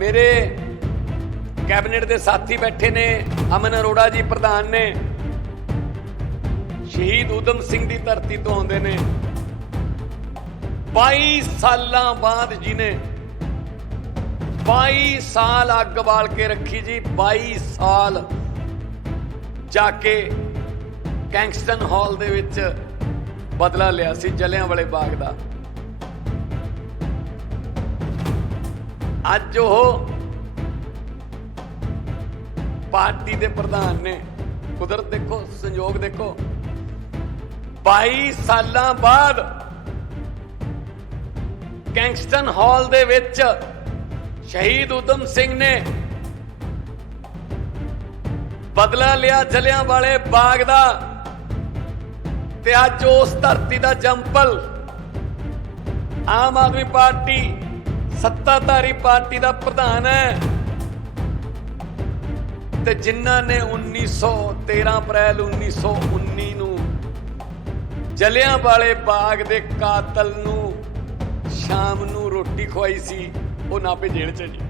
ਮੇਰੇ ਕੈਬਨਿਟ ਦੇ ਸਾਥੀ ਬੈਠੇ ਨੇ, ਅਮਨ ਅਰੋੜਾ ਜੀ ਪ੍ਰਧਾਨ ਨੇ। ਸ਼ਹੀਦ ਊਧਮ ਸਿੰਘ ਦੀ ਧਰਤੀ ਤੋਂ ਆਉਂਦੇ ਨੇ। 22 ਸਾਲਾਂ ਬਾਅਦ ਜਿਨੇ 22 ਸਾਲ ਅੱਗ ਬਾਲ ਕੇ ਰੱਖੀ ਜੀ 22 ਸਾਲ ਜਾ ਕੇ ਗੈਂਗਸਟਨ ਹਾਲ ਦੇ ਵਿੱਚ ਬਦਲਾ ਲਿਆ ਸੀ ਜਲਿਆਂ ਵਾਲੇ ਬਾਗ ਦਾ। ਅੱਜ ਉਹ ਪਾਰਟੀ ਦੇ ਪ੍ਰਧਾਨ ਨੇ। ਕੁਦਰਤ ਦੇਖੋ, ਸੰਯੋਗ ਦੇਖੋ। 22 ਸਾਲਾਂ ਬਾਅਦ ਗੈਂਗਸਟਨ ਹਾਲ ਦੇ ਵਿੱਚ ਸ਼ਹੀਦ ਉਦਮ ਸਿੰਘ ਨੇ ਬਦਲਾ ਲਿਆ ਜਲਿਆਂ ਵਾਲੇ ਬਾਗ ਦਾ ਤੇ ਅੱਜ ਉਸ ਧਰਤੀ ਦਾ ਜੰਪਲ ਆਮ ਆਦਮੀ ਪਾਰਟੀ ਸੱਤਾਧਾਰੀ ਪਾਰਟੀ ਦਾ ਪ੍ਰਧਾਨ ਹੈ। ਤੇ ਜਿਨ੍ਹਾਂ ਨੇ 1913 ਅਪ੍ਰੈਲ 1919 ਨੂੰ ਜਲਿਆਂ ਵਾਲੇ ਬਾਗ ਦੇ ਕਾਤਲ ਨੂੰ ਸ਼ਾਮ ਨੂੰ ਰੋਟੀ ਖਵਾਈ ਸੀ, ਉਹ ਨਾਪੇ ਜੇਲ੍ਹ 'ਚ। ਜੀ